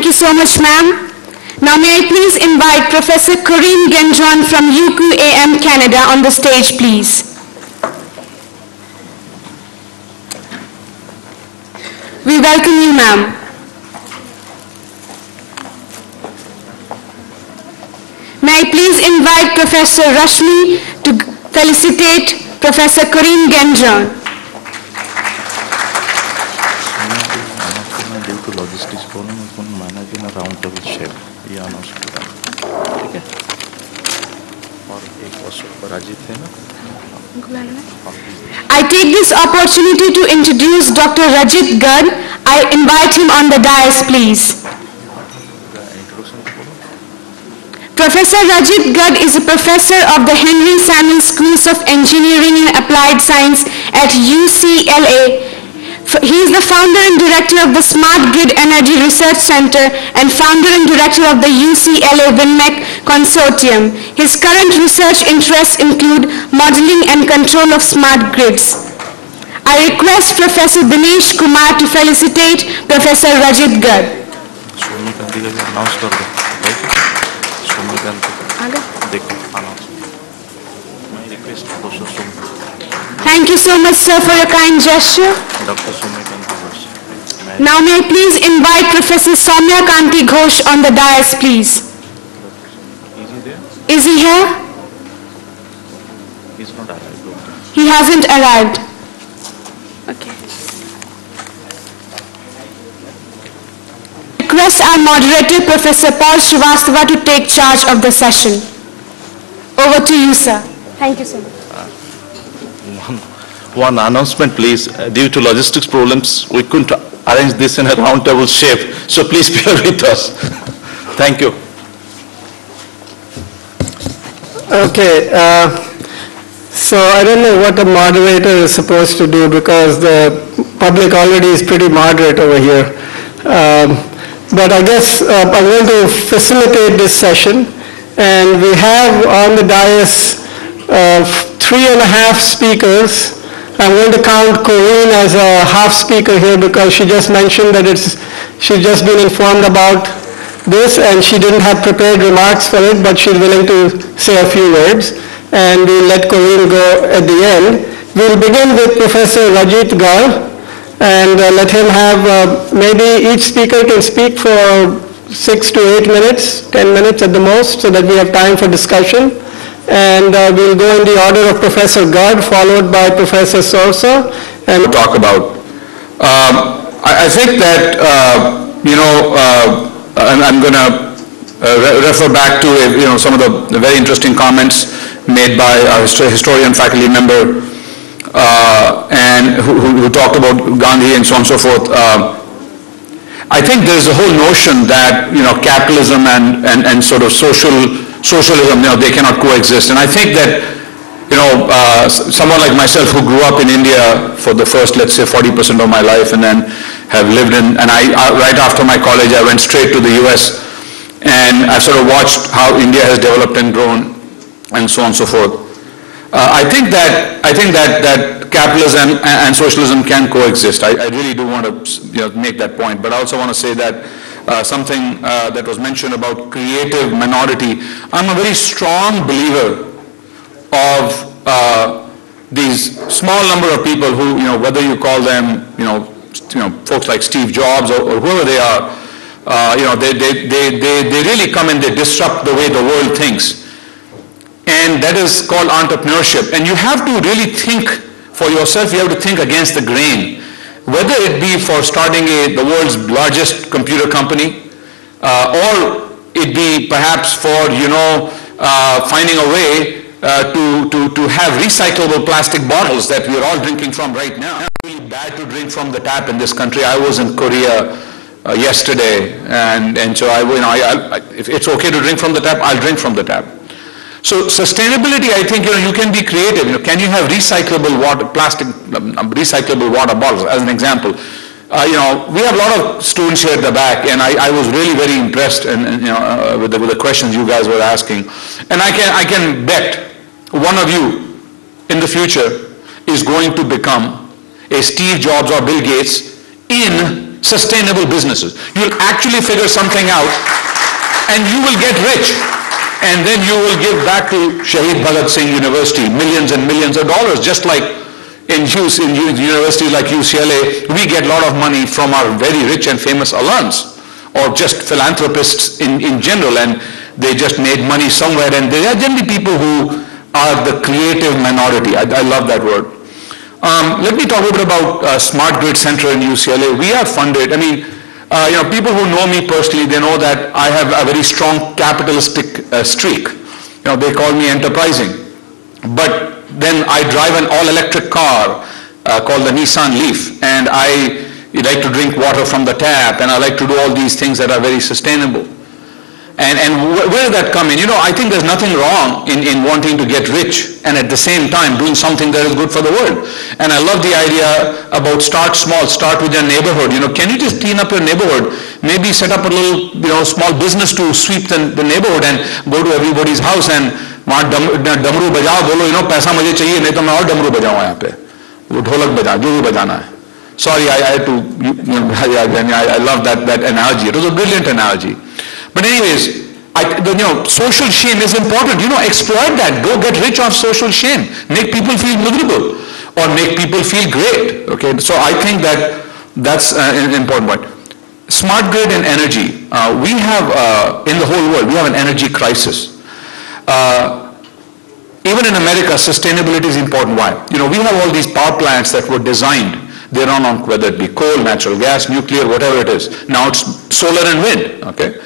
Thank you so much, ma'am. Now may I please invite Professor Corinne Gendron from UQAM Canada on the stage, please. We welcome you, ma'am. May I please invite Professor Rashmi to felicitate Professor Corinne Gendron. Due to logistics problem, we couldn't manage in a round table shape. Yeah, no, ठीक है. और एक और राजीव थे ना. I take this opportunity to introduce Dr. Rajit Garg. I invite him on the dais, please. Professor Rajit Garg is a professor of the Henry Samuel Schools of Engineering and Applied Science at UCLA. He is the founder and director of the Smart Grid Energy Research Center and founder and director of the UCLA WinMech Consortium. His current research interests include modeling and control of smart grids. I request Professor Dinesh Kumar to felicitate Professor Rajit Garg. Thank you so much, sir, for your kind gesture. Now may I please invite Professor Soumya Kanti Ghosh on the dais, please. Is he here? He's not arrived. He hasn't arrived. Okay. Request our moderator, Professor Paul Srivastava, to take charge of the session. Over to you, sir. Thank you, sir. One announcement, please. Due to logistics problems, we couldn't arrange this in a round table shape. So please bear with us. Thank you. Okay. So I don't know what a moderator is supposed to do because the public already is pretty moderate over here. But I guess I'm going to facilitate this session. And we have on the dais 3.5 speakers. I'm going to count Corinne as a half speaker here because she just mentioned that she's just been informed about this and she didn't have prepared remarks for it, but she's willing to say a few words. And we'll let Corinne go at the end. We'll begin with Professor Rajit Garg and let him have, maybe each speaker can speak for 6 to 8 minutes, 10 minutes at the most, so that we have time for discussion. And we'll go in the order of Professor Garg, followed by Professor Sorsa. And talk about. I think that, I'm going to refer back to, some of the very interesting comments made by our historian faculty member and who talked about Gandhi and so on and so forth. I think there's a whole notion that, capitalism and sort of socialism, they cannot coexist. And I think that, someone like myself who grew up in India for the first, let's say, 40% of my life and then have lived in, and right after my college, I went straight to the US and I sort of watched how India has developed and grown and so on and so forth. I think that capitalism and socialism can coexist. I really do want to make that point, but I also want to say that something that was mentioned about creative minority. I'm a very strong believer of these small number of people who, whether you call them, folks like Steve Jobs or whoever they are, they really come and they disrupt the way the world thinks. And that is called entrepreneurship. And you have to really think for yourself. You have to think against the grain. Whether it be for starting the world's largest computer company, or it be perhaps for, finding a way to have recyclable plastic bottles that we are all drinking from right now. It's really bad to drink from the tap in this country. I was in Korea yesterday, and so if it's okay to drink from the tap, I'll drink from the tap. So sustainability, I think, you can be creative. Can you have recyclable water, recyclable water bottles, as an example? We have a lot of students here at the back, and I was really very impressed with the questions you guys were asking. And I can bet one of you in the future is going to become a Steve Jobs or Bill Gates in sustainable businesses. You'll actually figure something out and you will get rich. And then you will give back to Shaheed Bhagat Singh University millions and millions of dollars, just like in university like UCLA, we get a lot of money from our very rich and famous alums, or just philanthropists in general, and they just made money somewhere, and they are generally people who are the creative minority. I love that word. Let me talk a bit about Smart Grid Center in UCLA. We are funded, people who know me personally, they know that I have a very strong capitalistic streak. They call me enterprising. But then I drive an all-electric car called the Nissan Leaf, and I like to drink water from the tap, and I like to do all these things that are very sustainable. And where did that come in? I think there's nothing wrong in wanting to get rich and at the same time doing something that is good for the world. And I love the idea about start small, start with your neighborhood. Can you just clean up your neighborhood? Maybe set up a little, small business to sweep the neighborhood and go to everybody's house and डमरू बजाओ, बोलो, पैसा मुझे चाहिए, नहीं तो मैं और डमरू बजाऊं यहाँ पे, वो ढोलक बजा, जो भी बजाना है. Sorry, I had to, I love that analogy. It was a brilliant analogy. But anyways, social shame is important. Exploit that. Go get rich off social shame. Make people feel miserable or make people feel great. Okay, so I think that's an important point. Smart grid and energy. We have, in the whole world, we have an energy crisis. Even in America, sustainability is important. Why? We have all these power plants that were designed. They run on whether it be coal, natural gas, nuclear, whatever it is. Now it's solar and wind. Okay.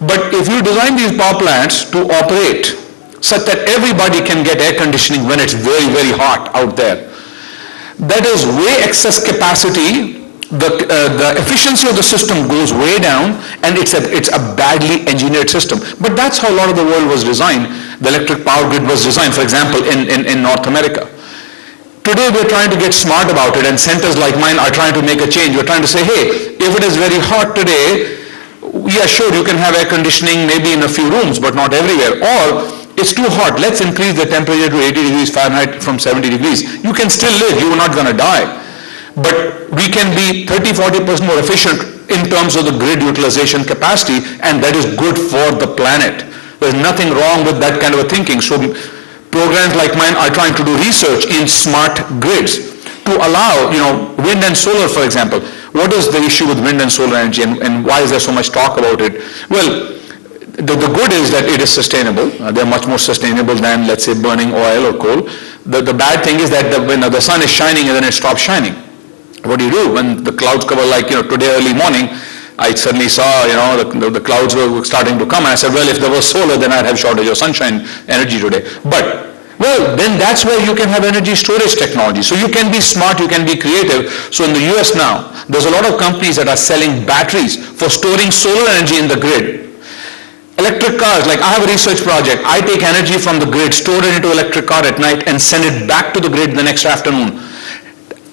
But if you design these power plants to operate such that everybody can get air conditioning when it's very, very hot out there, that is way excess capacity, the efficiency of the system goes way down, and it's a badly engineered system. But that's how a lot of the world was designed. The electric power grid was designed, for example, in North America. Today we're trying to get smart about it, and centers like mine are trying to make a change. We're trying to say, hey, if it is very hot today, yeah, sure, you can have air conditioning maybe in a few rooms, but not everywhere. Or it's too hot, let's increase the temperature to 80 degrees Fahrenheit from 70 degrees. You can still live, you are not going to die. But we can be 30-40% more efficient in terms of the grid utilization capacity, and that is good for the planet. There's nothing wrong with that kind of a thinking. So programs like mine are trying to do research in smart grids to allow, wind and solar, for example. What is the issue with wind and solar energy, and why is there so much talk about it? Well, the good is that it is sustainable. They're much more sustainable than, let's say, burning oil or coal. The bad thing is that when the sun is shining and then it stops shining. What do you do when the clouds cover, like today early morning? I suddenly saw the clouds were starting to come, and I said, well, if there was solar, then I'd have shortage of sunshine energy today. But well, then that's where you can have energy storage technology. So you can be smart, you can be creative. So in the US now, there's a lot of companies that are selling batteries for storing solar energy in the grid. Electric cars, like I have a research project. I take energy from the grid, store it into an electric car at night, and send it back to the grid the next afternoon.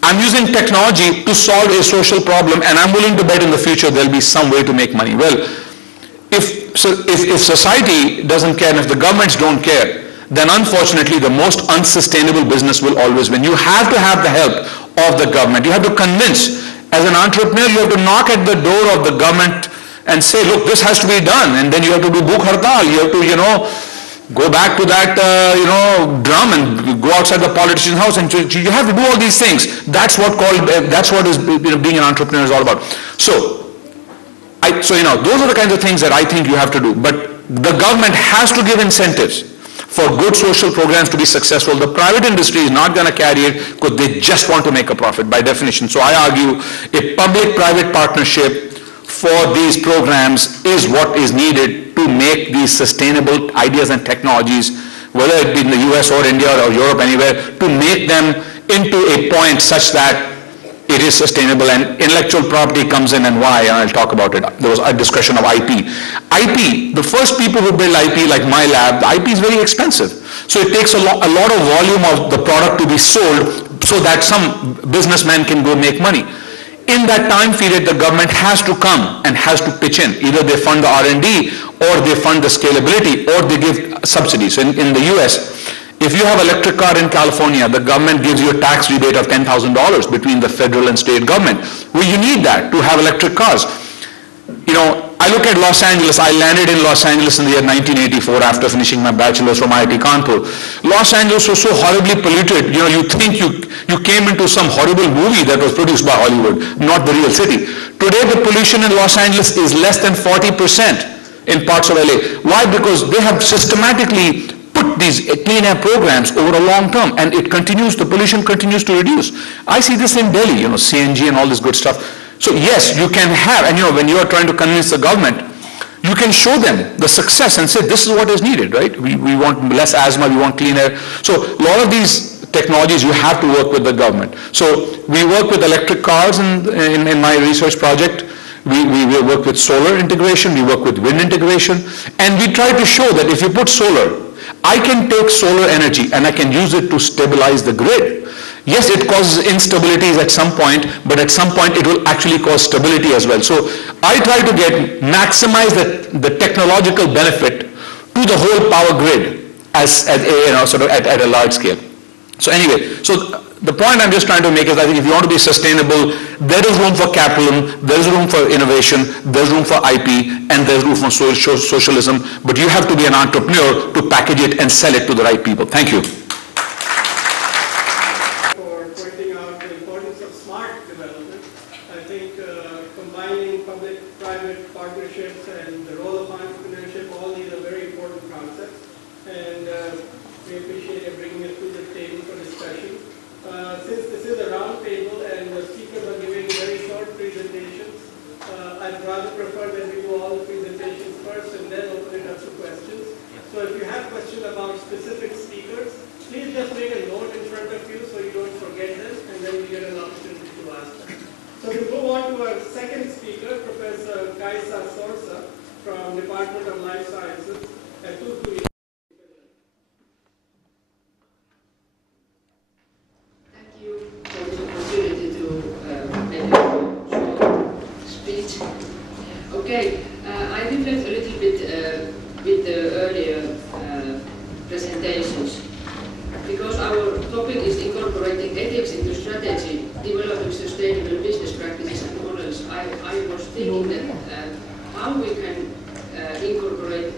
I'm using technology to solve a social problem, and I'm willing to bet in the future there'll be some way to make money. Well, if society doesn't care, and if the governments don't care, then unfortunately the most unsustainable business will always win. You have to have the help of the government. You have to convince. As an entrepreneur, you have to knock at the door of the government and say, look, this has to be done. And then you have to do bhuk hartal. You have to, go back to that, drum and go outside the politician's house, and you have to do all these things. That's what is being an entrepreneur is all about. So those are the kinds of things that I think you have to do. But the government has to give incentives for good social programs to be successful. The private industry is not going to carry it because they just want to make a profit by definition. So I argue a public-private partnership for these programs is what is needed to make these sustainable ideas and technologies, whether it be in the US or India or Europe, anywhere, to make them into a point such that it is sustainable. And intellectual property comes in, and why, and I'll talk about it. There was a discussion of IP. IP, the first people who build IP, like my lab, the IP is very expensive. So it takes a lot of volume of the product to be sold so that some businessman can go make money. In that time period, the government has to come and has to pitch in. Either they fund the R&D, or they fund the scalability, or they give subsidies. So in the US, If you have an electric car in California, the government gives you a tax rebate of $10,000 between the federal and state government. Well, you need that to have electric cars. You know, I look at Los Angeles. I landed in Los Angeles in the year 1984 after finishing my bachelor's from IIT Kanpur. Los Angeles was so horribly polluted. You know, you think you came into some horrible movie that was produced by Hollywood, not the real city. Today, the pollution in Los Angeles is less than 40% in parts of LA. Why? Because they have systematically put these clean air programs over a long term, and it continues, the pollution continues to reduce. I see this in Delhi, you know, CNG and all this good stuff. So yes, you can have, and you know, when you are trying to convince the government, you can show them the success and say, this is what is needed, right? We want less asthma, we want clean air. So a lot of these technologies, you have to work with the government. So we work with electric cars in my research project. We work with solar integration, we work with wind integration, and we try to show that if you put solar, I can take solar energy and I can use it to stabilize the grid. Yes, it causes instabilities at some point, but at some point it will actually cause stability as well. So I try to maximize the technological benefit to the whole power grid as you know, sort of at a large scale. So anyway, so the point I'm just trying to make is I think if you want to be sustainable, there is room for capitalism, there is room for innovation, there's room for IP, and there's room for socialism, but you have to be an entrepreneur to package it and sell it to the right people. Thank you. For pointing out the importance of smart development. I think combining public-private partnerships and the role of entrepreneurship, all these are very important concepts, and we appreciate you bringing it to the table for discussion. Since this is a round table and the speakers are giving very short presentations, I'd rather prefer that we do all the presentations first and then open it up to questions. So if you have questions about specific speakers, please just make a note in front of you so you don't forget them, and then you get an opportunity to ask them. So we move on to our second speaker, Professor Kaisa Sorsa from Department of Life Sciences at Turku. Okay, I reflect a little bit with the earlier presentations, because our topic is incorporating ethics into strategy, developing sustainable business practices and models. I was thinking that how we can incorporate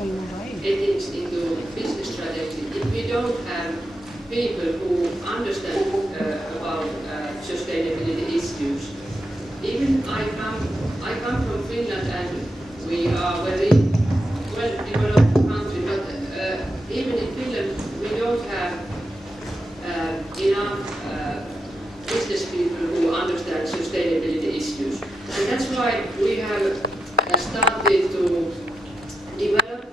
ethics into business strategy if we don't have people who understand about sustainability issues. Even I come from Finland, and we are very well-developed country, but even in Finland we don't have enough business people who understand sustainability issues. And that's why we have started to develop.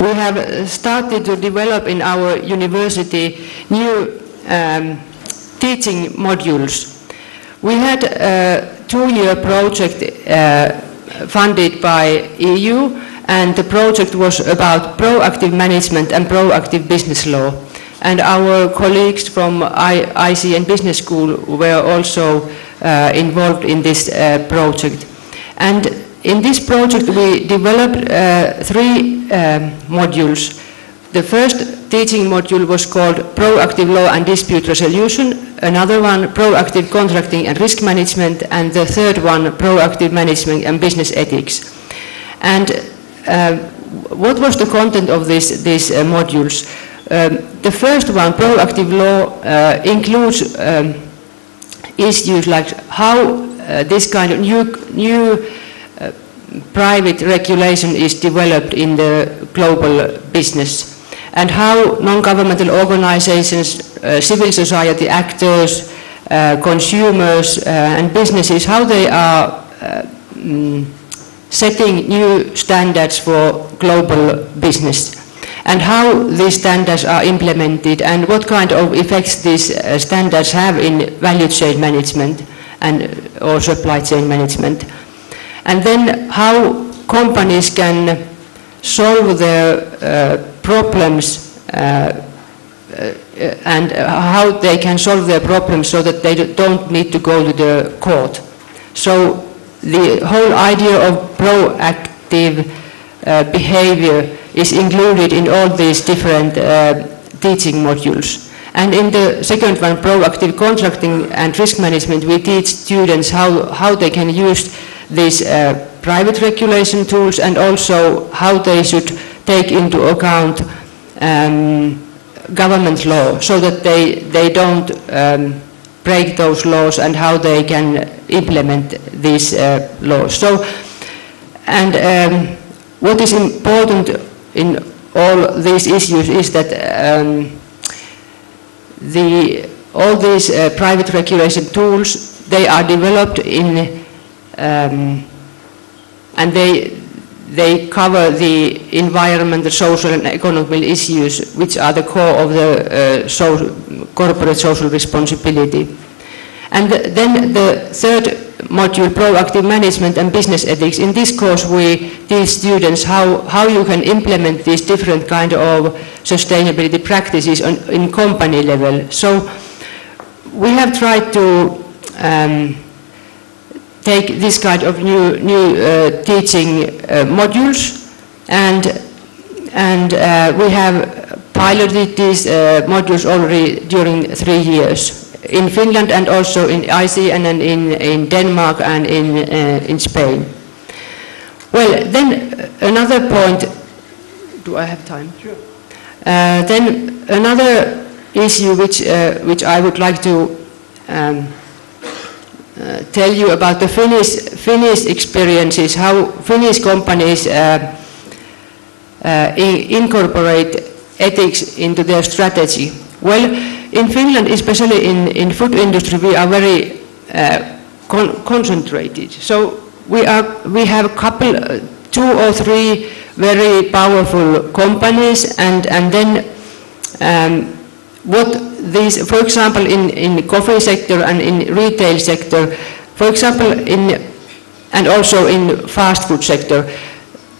We have started to develop in our university new teaching modules. We had a 2-year project funded by EU, and the project was about proactive management and proactive business law. And our colleagues from ICN Business School were also involved in this project. And in this project we developed 3 modules. The first teaching module was called Proactive Law and Dispute Resolution, another one Proactive Contracting and Risk Management, and the third one Proactive Management and Business Ethics. And what was the content of these modules? The first one, Proactive Law, includes issues like how this kind of new private regulation is developed in the global business, and how non-governmental organizations, civil society actors, consumers and businesses, how they are setting new standards for global business, and how these standards are implemented, and what kind of effects these standards have in value chain management and or supply chain management. And then how companies can solve their problems and how they can solve their problems so that they don't need to go to the court. So the whole idea of proactive behavior is included in all these different teaching modules. And in the second one, proactive contracting and risk management, we teach students how they can use these private regulation tools and also how they should take into account government law so that they don't break those laws and how they can implement these laws. So, and what is important in all these issues is that all these private regulation tools, they are developed in and they cover the environmental, social and economic issues which are the core of the corporate social responsibility. And then the third module, proactive management and business ethics. In this course we teach students how you can implement these different kind of sustainability practices in company level. So we have tried to take this kind of new teaching modules, and we have piloted these modules already during 3 years in Finland and also in IC and then in Denmark and in Spain. Well, then another point. Do I have time? Sure. Then another issue which I would like to tell you about the Finnish experiences, how Finnish companies incorporate ethics into their strategy. Well, in Finland, especially in food industry, we are very concentrated. So we have a couple, 2 or 3 very powerful companies, and then what these, for example, in the coffee sector and in retail sector, for example, and also in fast food sector.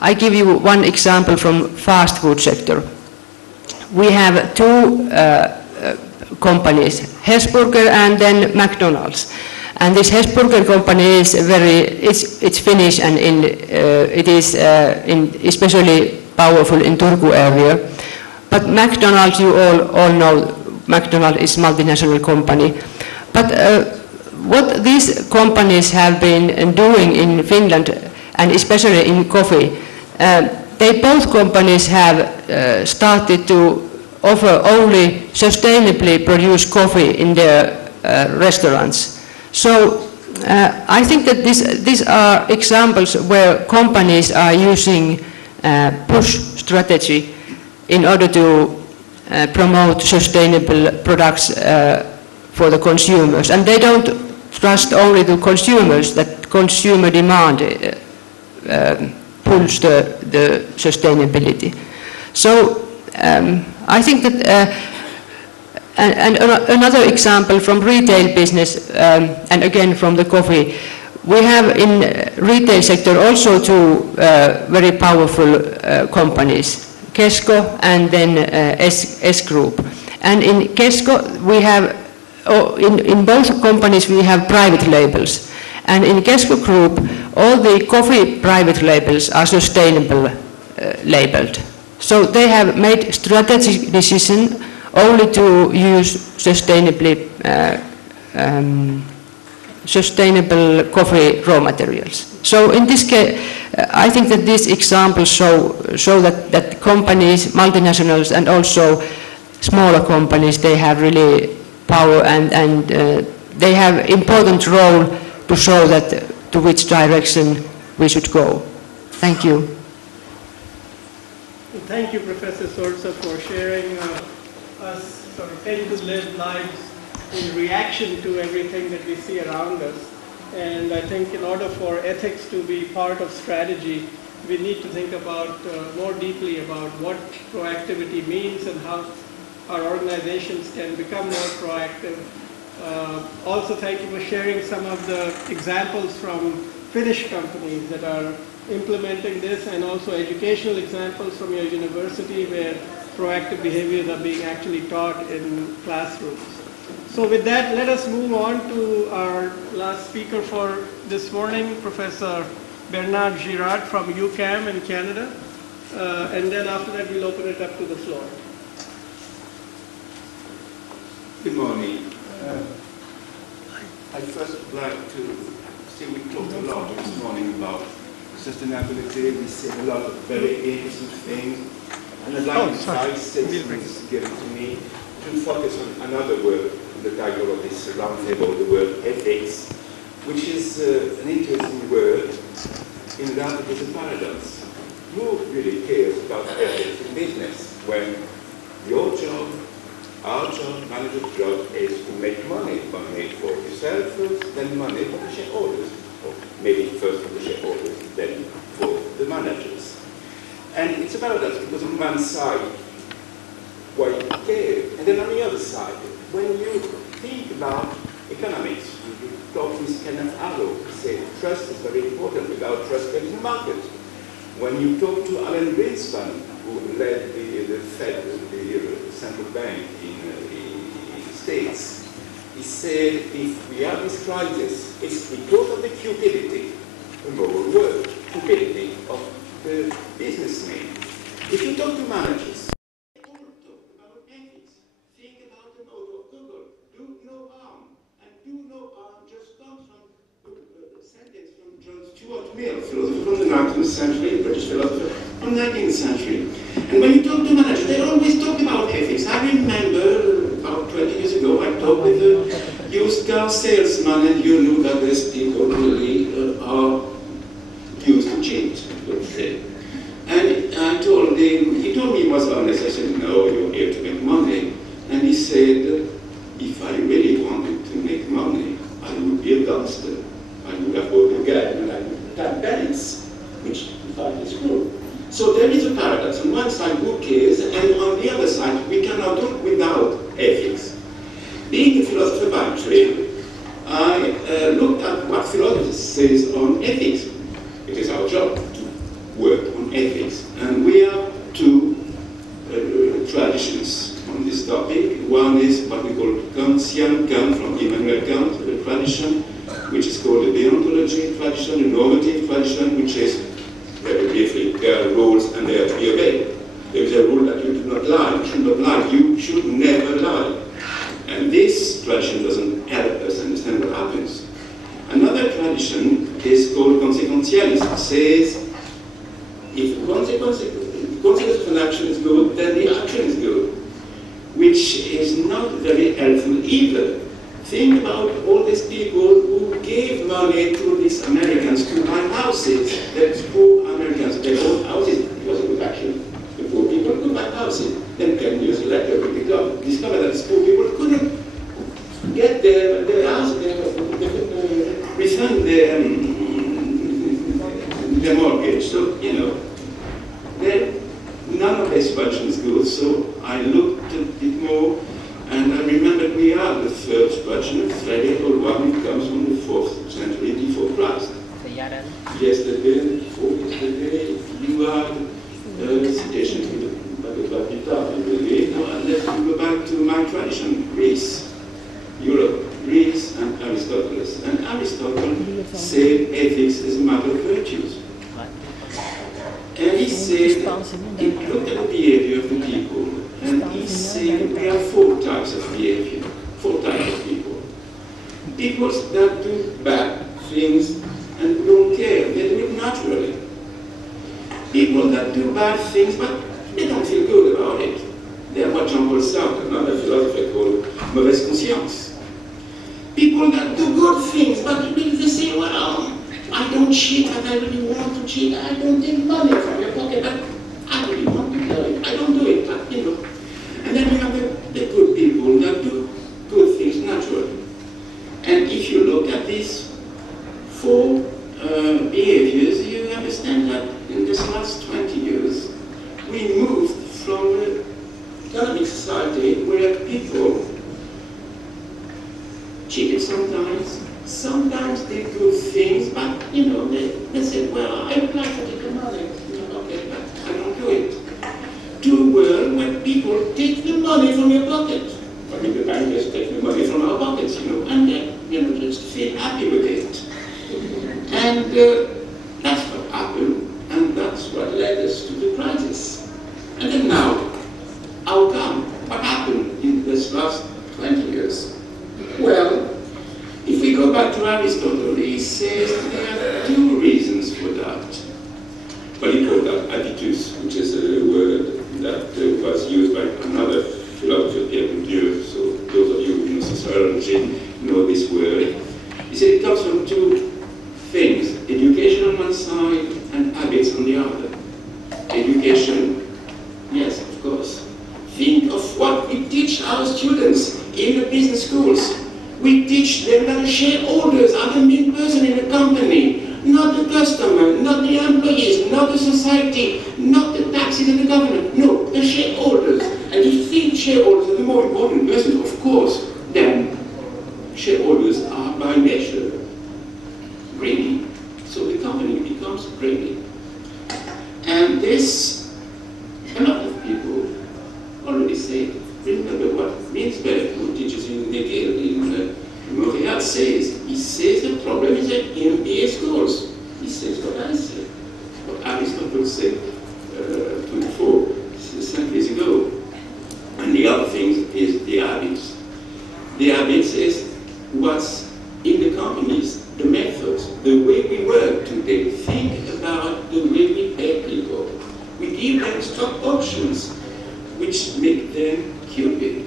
I give you one example from fast food sector. We have 2 companies, Hesburger and then McDonald's. And this Hesburger company is it's Finnish, and it is especially powerful in Turku area. But McDonald's, you all know, McDonald's is multinational company. But what these companies have been doing in Finland, and especially in coffee, both companies have started to offer only sustainably produced coffee in their restaurants. So I think that these are examples where companies are using push strategy in order to promote sustainable products for the consumers. And they don't trust only the consumers, that consumer demand pulls the sustainability. So I think that, and another example from retail business, and again from the coffee, we have in retail sector also 2 very powerful companies, Kesko and then S Group. And in Kesko we have, in both companies we have private labels. And in Kesko Group all the coffee private labels are sustainable labeled. So they have made strategic decision only to use sustainable coffee raw materials. So in this case, I think that these examples show that companies, multinationals and also smaller companies, they have really power and they have important role to show that to which direction we should go. Thank you. Thank you, Professor Sorsa, for sharing us sort of tend to live lives in reaction to everything that we see around us. And I think in order for ethics to be part of strategy, we need to think about more deeply about what proactivity means and how our organizations can become more proactive. Also, thank you for sharing some of the examples from Finnish companies that are implementing this, and also educational examples from your university where proactive behaviors are being actually taught in classrooms. So with that, let us move on to our last speaker for this morning, Professor Bernard Girard from UQAM in Canada. and then after that we'll open it up to the floor. Good morning. I first would like to say we talked a lot this morning about sustainability. We said a lot of very interesting things. And I'd like in 5, 6 minutes given to me to focus on another word, the title of this roundtable, the word ethics, which is an interesting word in that it is a paradox. Who really cares about ethics in business when your job, our job, manager's job is to make money for yourself first, then money for the shareholders, or maybe first for the shareholders, then for the managers. And it's a paradox because on one side, why you care, and then on the other side, when you think about economics, you talk with Kenneth Arrow, you say trust is very important. Without trust, there is no market. When you talk to Alan Greenspan, who led the Fed, the central bank in the States, he said if we have this crisis, it's because of the cupidity, a moral word, cupidity of the businessmen. If you talk to managers, they all talk about ethics. Think about the motto of Google, do no harm. And do no harm just comes from a sentence from John Stuart Mill, philosopher from the 19th century, British philosopher from the 19th century. And when you talk to managers, they always talk about ethics. I remember about 20 years ago, I talked with a used car salesman, and you knew that these people really are used to cheat, let's say. And I told him, he told me he was honest. I said, no, you're here to make money. And he said, if I really wanted to make money, I would be a gangster. I would have worked again, and I would tap pennies, which in fact is true. So there is a paradox. On one side, who cares? And on the other side, we cannot do without ethics. Being a philosopher by trade, I looked at what philosophy says on ethics. It is our job to work on ethics. And we have two traditions on this topic. One is what we call Kantian, Kant from Immanuel Kant, the tradition, which is called the deontology tradition, the normative tradition, which is, very briefly, there are rules and they are to be obeyed. There is a rule that you do not lie, you should not lie, you should never lie. And this tradition doesn't help us understand what happens. Another tradition is called consequentialism. It says, if the consequence of an action is good, then the action is good, which is not very helpful either. Think about all these people who gave money to these Americans to buy houses. Those poor Americans, they bought houses. It was a good action. The poor people could buy houses. Then 10 years later, we discovered that these poor people couldn't get their house, they could refund their mortgage. So, you know, none of this version is good. So I looked at it more. And I remember we are the first version, a very old one. It comes from the 4th century before Christ. Yesterday, before yesterday, you had a citation from the Bhagavad Gita, I believe. Now, let's go back to my tradition, Greece, Europe, Greece and Aristotle. And Aristotle said ethics is a matter of virtues. And he said, he looked at the behavior of the people, and he said there are 4 types of behavior, 4 types of people. People that do bad things and don't care, they do it naturally. People that do bad things, but they don't feel good about it. They are what Jean-Paul Sartre, another philosopher, called mauvaise conscience. People that do good things, but they say, well, I don't cheat, and I really want to cheat. I don't take money from your pocket, but I really want to do it. I don't do it, but, you know. And then you have the good people that do good things naturally. And if you look at these 4 behaviors, you understand that in this last 20 years, we moved from an economic society where people cheated sometimes they do things, but, you know, they say, well, I would like to take the money. Okay, but I don't do it. To a world where people take the money from your pocket. I mean, the bankers take the money from our pockets, you know, and then, you know, just feel happy with it. And that's what happened, and that's what led us to the crisis. to Aristotle, he says there are two reasons for that. But he called that habitus, which is a word that was used by another philosopher, Pierre Bourdieu. So those of you who know sociology know this word. He said it comes from two things: education on one side and habits on the other. Education, yes, of course. Think of what we teach our students in the business schools. We teach them that the shareholders are the main person in the company, not the customer, not the employees, not the society, not the taxes of the government. No, the shareholders. And you think shareholders are the more important person, of course, then shareholders are by nature greedy. So the company becomes greedy. And this, a lot of people already say, remember what Mintzberg, who teaches in McGill in Montreal, says. He says the problem is at MBA schools. He says what I said, what Aristotle said 24 centuries ago. And the other thing is the habits. The habits is what's in the companies, the methods, the way we work today. Think about the way we pay people. We give them stock options, which make them cupid.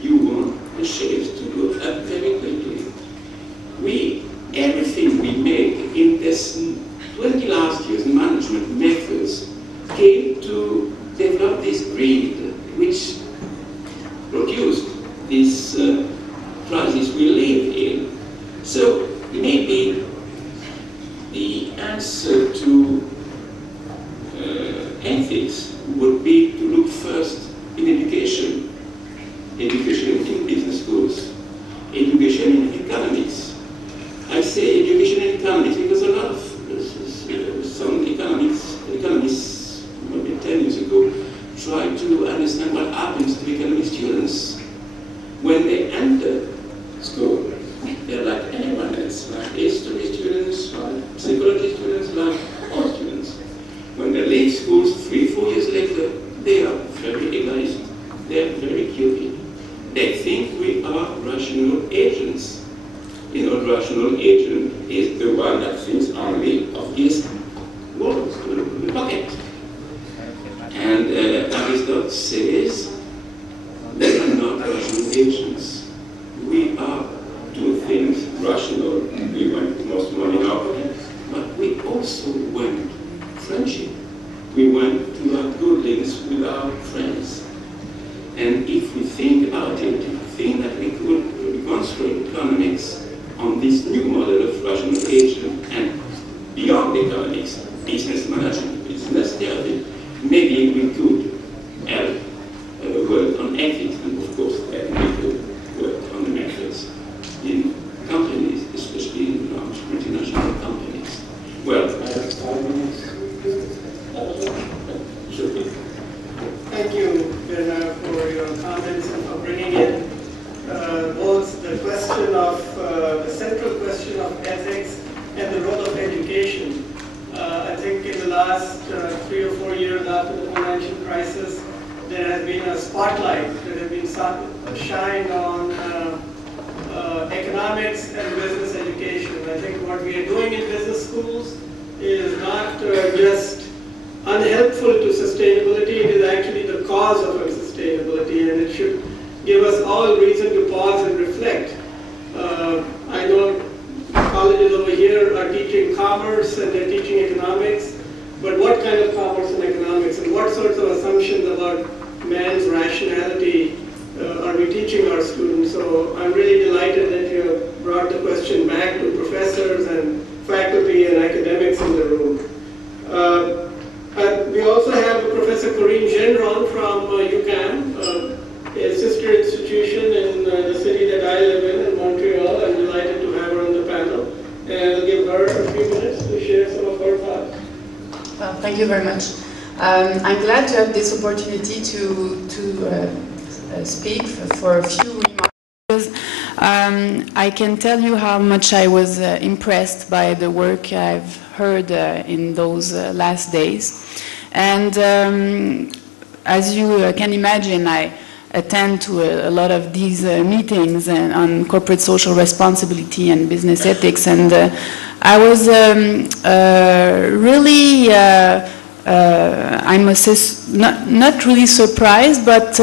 You want the shares to go up very quickly. Everything we make in this 20 last years management methods came to develop this greed, which produced this crisis we live in. So maybe the answer to ethics would be to look first in education, education in business schools, education in economics. I say education in economics because a lot of some economists maybe 10 years ago tried to understand what happens to economic students when they enter school. They're like anyone else, like history students, like psychology students, like all students. When they leave schools 3-4 years later, they are very egoist. They're very cupid. They think we are rational agents. You know, rational agent is the one that thinks only of his wallet, the pocket. And Aristotle says we are not rational agents. We are two things rational. We want most money in our pocket, but we also want friendship. We want to have good links with our friends. And if we think about it, we think that we could reconstruct economics on this new model of rational agent and beyond economics, business management, business therapy, maybe we could help work on ethics and of course we could work on the methods in companies, especially in large multinational companies. Well, I have 5 minutes. Thank you, Bernard, for your comments and for bringing in both the question of, the central question of ethics and the role of education. I think in the last 3 or 4 years after the financial crisis, there has been a spotlight that has been shined on economics and business education. I think what we are doing in business schools is not just unhelpful to sustainability, it is actually the cause of unsustainability, and it should give us all reason to pause and reflect. I know colleges over here are teaching commerce and they're teaching economics, but what kind of commerce and economics and what sorts of assumptions about man's rationality are we teaching our students? So I'm really delighted that you have brought the question back to professors and faculty and academics in the room. We also have Professor Corinne Gendron from UQAM, a sister institution in the city that I live in Montreal. I'm delighted to have her on the panel. And I'll give her a few minutes to share some of her thoughts. Well, thank you very much. I'm glad to have this opportunity to speak for a few remarks. I can tell you how much I was impressed by the work I've heard in those last days. And as you can imagine, attend to a lot of these meetings and on corporate social responsibility and business ethics, and I was really, I must say, not really surprised, but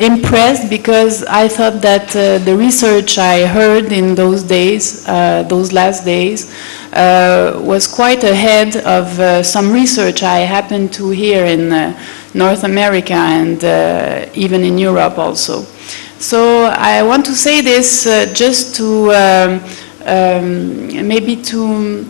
impressed, because I thought that the research I heard in those days, those last days, was quite ahead of some research I happened to hear in North America and even in Europe also. So I want to say this just to maybe to